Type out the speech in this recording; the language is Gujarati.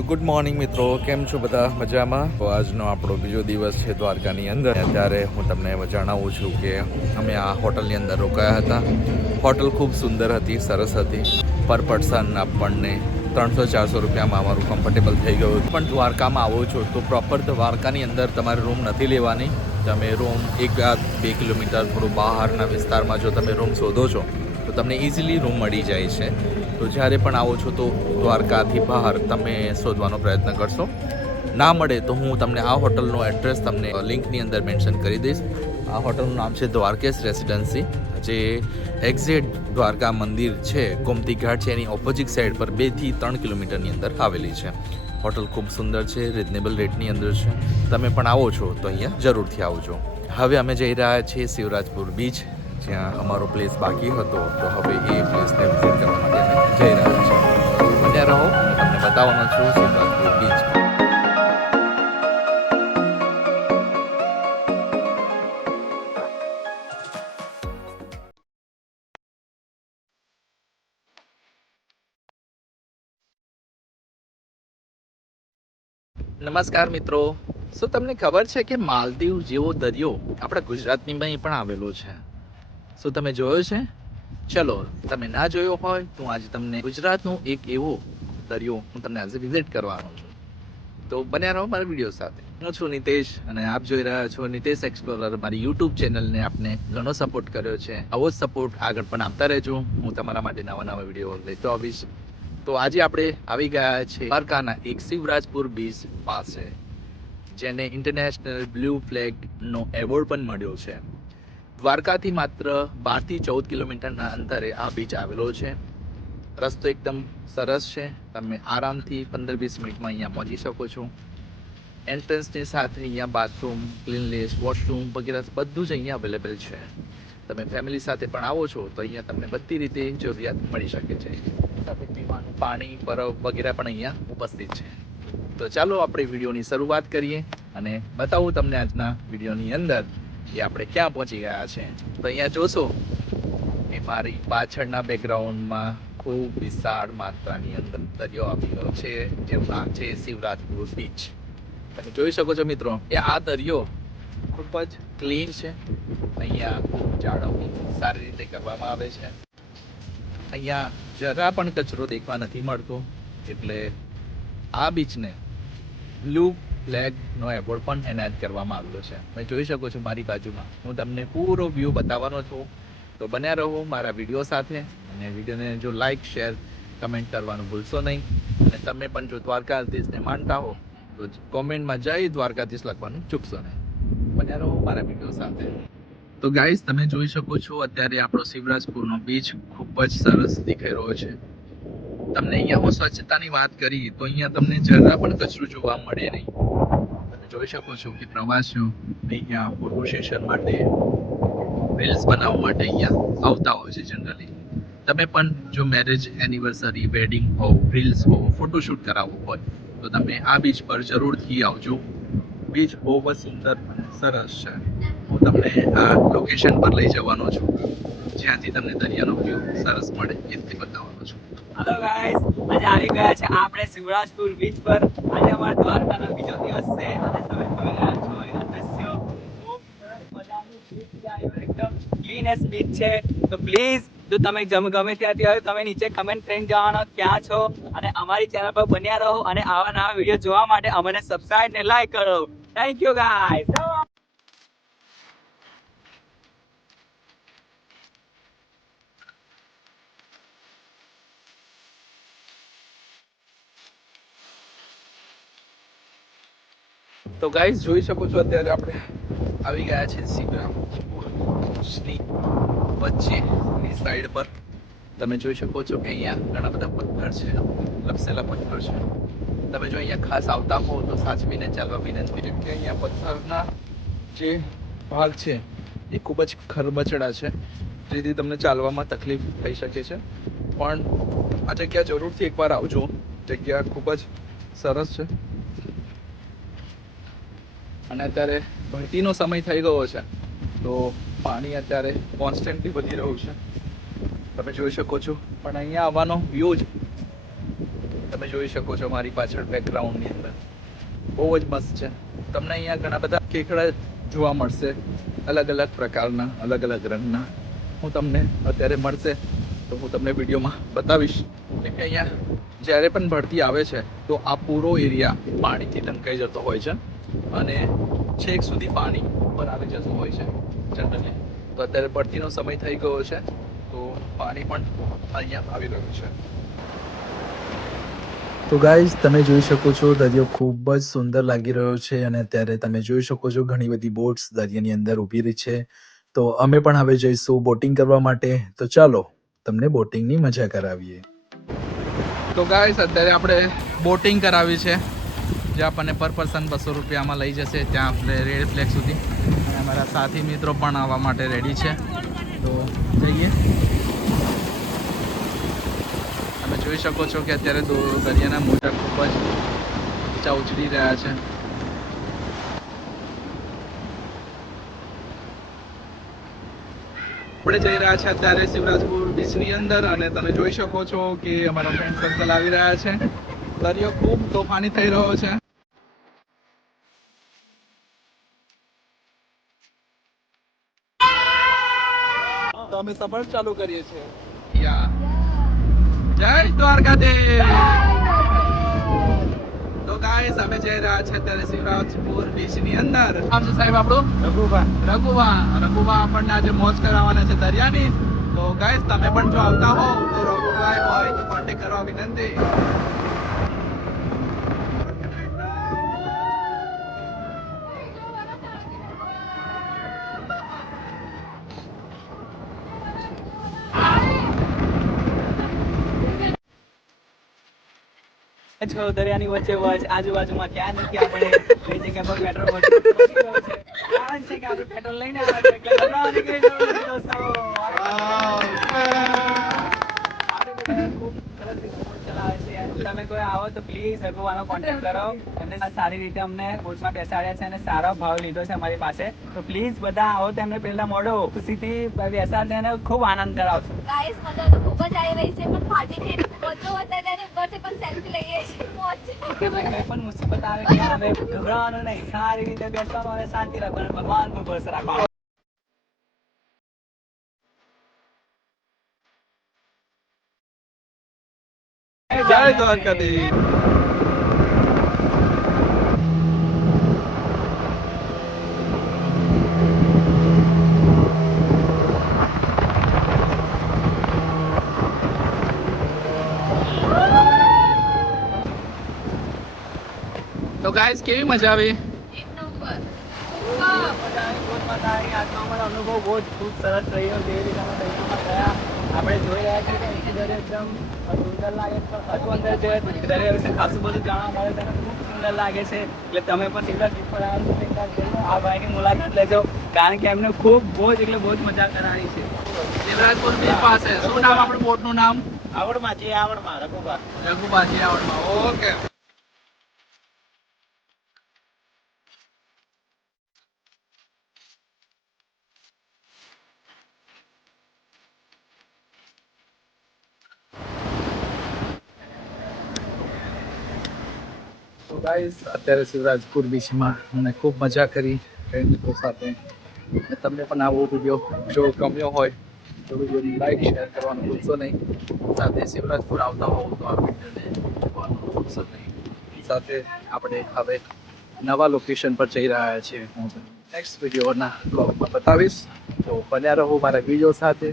તો ગુડ મોર્નિંગ મિત્રો, કેમ છો બધા? મજામાં? તો આજનો આપણો બીજો દિવસ છે દ્વારકાની અંદર. અત્યારે હું તમને જણાવું છું કે અમે આ હોટલની અંદર રોકાયા હતા. હોટલ ખૂબ સુંદર હતી, સરસ હતી. પર પર્સન આપણને 300-400 રૂપિયામાં અમારું કમ્ફર્ટેબલ થઈ ગયું. પણ દ્વારકામાં આવો છો તો પ્રોપર દ્વારકાની અંદર તમારે રૂમ નથી લેવાની. તમે રૂમ 1-2 કિલોમીટર થોડું બહારના વિસ્તારમાં જો તમે રૂમ શોધો છો તો તમને ઇઝીલી રૂમ મળી જાય છે. તો જ્યારે પણ આવો છો તો દ્વારકાથી બહાર તમે શોધવાનો પ્રયત્ન કરશો. ના મળે તો હું તમને આ હોટલનો એડ્રેસ તમને લિંકની અંદર મેન્શન કરી દઈશ. આ હોટલનું નામ છે દ્વારકેશ રેસિડેન્સી, જે એક્ઝેક્ટ દ્વારકા મંદિર છે, ગોમતી ઘાટ છે, એની ઓપોઝિટ સાઈડ પર 2-3 કિલોમીટરની અંદર આવેલી છે. હોટલ ખૂબ સુંદર છે, રિઝનેબલ રેટની અંદર છે. તમે પણ આવો છો તો અહીંયા જરૂરથી આવજો. હવે અમે જઈ રહ્યા છીએ શિવરાજપુર બીચ, જ્યાં અમારો પ્લેસ બાકી હતો. તો હવે એ પ્લેસને વિઝિટ કરવા માટે અમે જઈ રહ્યા છીએ. બન્યા રહો, હું તમને બતાવવાનો છું શિવરાજપુર બીચ. નમસ્કાર મિત્રો, શું તમને ખબર છે કે માલદીવ જેવો દરિયો આપણા ગુજરાતની પણ આવેલો છે? શું તમે જોયો છે? ચલો, તમે ના જોયો હોય તો આજે તમને ગુજરાતનો એક એવો દરિયો હું તમને આજે વિઝિટ કરવાનો છું. તો બન્યા રહો મારા વિડીયો સાથે. હું છું નિતેશ અને આપ જોઈ રહ્યા છો નિતેશ એક્સપ્લોરર. મારી યુટ્યુબ ચેનલને આપને ઘણો સપોર્ટ કર્યો છે. આવો જ સપોર્ટ આગળ પણ આપતા રહેજો. હું તમારા માટે નવા વિડીયો લેતો આવીશ. તો આજે આપણે આવી ગયા છે દ્વારકાના એક શિવરાજપુર બીચ પાસે, જેને ઇન્ટરનેશનલ બ્લુ ફ્લેગનો એવોર્ડ પણ મળ્યો છે. દ્વારકાથી માત્ર 12-14 કિલોમીટરના અંતરે આ બીચ આવેલો છે. રસ્તો એકદમ સરસ છે. તમે આરામથી 15-20 મિનિટમાં અહીંયા પહોંચી શકો છો. એન્ટ્રન્સની સાથે અહીંયા બાથરૂમ, ક્લીનનેસ, વોશરૂમ વગેરે બધું જ અહીંયા અવેલેબલ છે. તમે ફેમિલી સાથે પણ આવો છો તો અહીંયા તમને બધી રીતે જરૂરિયાત મળી શકે છે. સાથે પીવાનું પાણી, બરફ વગેરે પણ અહીંયા ઉપસ્થિત છે. તો ચાલો આપણે વિડીયોની શરૂઆત કરીએ અને બતાવું તમને આજના વિડીયોની અંદર કે આપણે ક્યાં પહોંચી ગયા છે. તો અહીંયા જોશો એ મારી પાછળના બેકગ્રાઉન્ડમાં ખૂબ વિશાળ માત્રાની અંદર દરિયો આવી ગયો છે, જેનું નામ છે શિવરાજપુર બીચ. તમે જોઈ શકો છો મિત્રો, એ આ દરિયો ખૂબ જ ક્લીન છે. અહીંયા જાળવણી સારી રીતે કરવામાં આવે છે. અહીંયા જરા પણ કચરો દેખવા નથી મળતો. એટલે આ બીચને બ્લુ ફ્લેગનો એવોર્ડ પણ એનાયત કરવામાં આવ્યો છે. તમે જોઈ શકો છો મારી બાજુમાં. હું તમને પૂરો વ્યૂ બતાવવાનો છું. તો બન્યા રહો મારા વિડીયો સાથે. અને વિડીયોને જો લાઈક, શેર, કમેન્ટ કરવાનું ભૂલશો નહીં. અને તમે પણ જો દ્વારકાધીશને માનતા હો તો કોમેન્ટમાં જય દ્વારકાધીશ લખવાનું ચૂકશો નહીં. બન્યા રહો મારા વિડીયો સાથે. તો ગાઈસ, તમે જોઈ શકો છો અત્યારે આપણો શિવરાજપુરનો બીચ ખૂબ જ સરસ દેખાઈ રહ્યો છે. તમને અહીંયા હું સ્વચ્છતાની વાત કરી તો અહીંયા તમને જરા પણ કચરો જોવા મળે નહીં. તમે જોઈ શકો છો કે પ્રવાસીઓ અહીંયા ફોટો સેશન માટે, રીલ્સ બનાવવા માટે અહીંયા આવતા હોય છે જનરલી. તમે પણ જો મેરેજ એનિવર્સરી, વેડિંગ હો, રીલ્સ હો, ફોટોશૂટ કરાવવું હોય તો તમે આ બીચ પર જરૂરથી આવજો. બીચ બહુ જ સુંદર અને સરસ છે. હું તમને આ લોકેશન પર લઈ જવાનો છું, જ્યાંથી તમને દરિયાનો વ્યૂ સરસ મળે એ રીતે બતાવવાનો છું. હેલો ગાઈસ, આજે આવી ગયા છે આપણે શિવરાજપુર બીચ પર. આજે અમારા દ્વારકાનો બીજો દિવસ છે અને તમે જોઈ રહ્યા છો એના દ્રશ્યો. ખૂબ સરસ મજાનું બીચ છે. આ એકદમ ક્લીનેસ્ટ બીચ છે. તો પ્લીઝ જો તમે ગમે ત્યાંથી આવ્યો, તમે નીચે કમેન્ટ કરીને જવાનો ક્યાં છો, અને અમારી ચેનલ પર બન્યા રહો અને આવા નવા વિડીયો જોવા માટે અમને સબસ્ક્રાઇબ ને લાઈક કરો. Thank you guys. તો ગાઈસ, જોઈ શકો છો અત્યારે આપણે આવી ગયા છે શિવરાજપુરની વચ્ચેની સાઈડ પર. તમે જોઈ શકો છો કે અહીંયા ઘણા બધા પથ્થર છે, લપસેલા પથ્થર છે. તમે જો અહીંયા ખાસ આવતા હો તો સાચવીને ચાલવા વિનંતી. કેમ કે અહીંયા પથ્થરના જે ભાગ છે એ ખૂબ જ ખરબચડા છે, જેથી તમને ચાલવામાં તકલીફ થઈ શકે છે. પણ આ જગ્યા જરૂરથી એકવાર આવજો. જગ્યા ખૂબ જ સરસ છે. અને અત્યારે ભરતીનો સમય થઈ ગયો છે તો પાણી અત્યારે કોન્સ્ટન્ટલી વધી રહ્યું છે, તમે જોઈ શકો છો. પણ અહીંયા આવવાનો વ્યૂ જ તમે જોઈ શકો છો મારી પાછળ બેકગ્રાઉન્ડની અંદર બહુ જ મસ્ત છે. તમને અહીંયા ઘણા બધા ખેકડા જોવા મળશે, અલગ અલગ પ્રકારના, અલગ અલગ રંગના. હું તમને અત્યારે મળશે તો હું તમને વિડીયોમાં બતાવીશ કે અહીંયા જ્યારે પણ ભરતી આવે છે તો આ પૂરો એરિયા પાણીથી ઢંકાઈ જતો હોય છે અને છેક સુધી પાણી ઉપર આવી જતું હોય છે જનરલી. તો અત્યારે ભરતીનો સમય થઈ ગયો છે તો પાણી પણ અહીંયા આવી રહ્યું છે. તો ગાઈઝ તમે જોઈ શકો છો દરિયો ખૂબ જ સુંદર લાગી રહ્યો છે અને અત્યારે તમે જોઈ શકો છો ઘણી બધી બોટ્સ દરિયાની અંદર ઊભી રહી છે. તો અમે પણ હવે જઈશું બોટિંગ કરવા માટે. તો ચાલો તમને બોટિંગની મજા કરાવીએ. તો ગાઈઝ અત્યારે આપણે બોટિંગ કરાવી છે જે આપણને પર પર્સન 200 રૂપિયામાં લઈ જશે ત્યાં આપણે રેડ ફ્લેગ સુધી. અને અમારા સાથી મિત્રો પણ આવવા માટે રેડી છે. તો જઈએ. તમે જોઈ શકો છો કે અત્યારે દરિયાના મોજા ખૂબ જ ઊંચા ઉછળી રહ્યા છે. આપણે જઈ રહ્યા છે અત્યારે શિવરાજપુર બીચની અંદર અને તમે જોઈ શકો છો કે અમારા ફ્રેન્ડ સર્કલ આવી રહ્યા છે. દરિયો ખૂબ તોફાની થઈ રહ્યો છે. તો અમે સફર ચાલુ કરીએ છીએ. જય દ્વારકાધીશ. તો ગાઈસ અમે જઈ રહ્યા છે અત્યારે શિવરાજપુર બીચની અંદર. નામ છે સાહેબ આપણું? રઘુભા આપણને આજે મોજ કરાવવાના છે દરિયાની. તો ગાઈસ તમે પણ જો આવતા હો તો રઘુભાઈ હોય તો કોન્ટેક્ટ કરવા વિનંતી. છો દરિયાની વચ્ચે વચ આજુબાજુમાં ક્યાં નથી આપણે કઈ જગ્યા પર પેટ્રોલ કારણ છે કે આપણે પેટ્રોલ લઈને આવ્યા છે એટલે ગભરાવાની કઈ જરૂર નથી દોસ્તો. ખૂબ સરસ રીતે બોટ ચલાવે છે. તમે કોઈ આવો તો પ્લીઝ રઘુવાનો કોન્ટેક્ટ કરો. એમને સારી રીતે અમને બોટમાં બેસાડ્યા છે અને સારો ભાવ લીધો છે અમારી પાસે. તો પ્લીઝ બધા આવો તો એમને પહેલા મળો, ખુશીથી બેસાડે અને ખૂબ આનંદ કરાવશો. ગાઈસ મજા તો ખૂબ જ આવી રહી છે પણ ફાટી છે બધો વધારે ઉપરથી પણ સેલ્ફી લઈએ છીએ. મોજ છે. કઈ પણ મુસીબત આવે કે હવે ગભરાવાનું નહીં, સારી રીતે બેસવાનું અને શાંતિ રાખવાનું, ભગવાન પર ભરોસો રાખવાનો. જય દ્વારકાધીશ. તો ગાઈસ કેવી મજા આવી? એક નંબર. આજનો અમારો અનુભવ બહુ જ ખૂબ સરસ રહ્યો. જે રીતે અમે દરિયામાં ગયા આપણે જોઈ રહ્યા છીએ કે અહીંથી દરિયો એકદમ સુંદર લાગે છે. હજુ અંદર જોઈએ તો દરિયા વિશે ખાસું બધું જાણવા મળે છે અને ખૂબ સુંદર લાગે છે. એટલે તમે પણ શિવરાજ બીચ પર આવો તો એકવાર જઈને આ ભાઈની મુલાકાત લેજો કારણ કે એમને ખૂબ બહુ જ એટલે બહુ જ મજા કરાવી છે. શિવરાજપુર બીચ પાસે શું નામ આપણું બોટનું નામ? આવડમાં રઘુભા. રઘુબાજી આવડમાં. ઓકે. તો ગાઈસ અત્યારે શિવરાજપુર બીચમાં મને ખૂબ મજા કરી ફ્રેન્ડ લોકો સાથે. અને તમને પણ આવો વિડીયો જો ગમ્યો હોય તો વિડીયોને લાઈક શેર કરવાનું ભૂલશો નહીં. સાથે શિવરાજપુર આવતા હોવ તો આ વિડીયોને જોવાનું ભૂલશો નહીં. સાથે આપણે હવે નવા લોકેશન પર જઈ રહ્યા છીએ. હું નેક્સ્ટ વિડીયોના બ્લોગમાં બતાવીશ. તો બન્યા રહો મારા વિડીયો સાથે.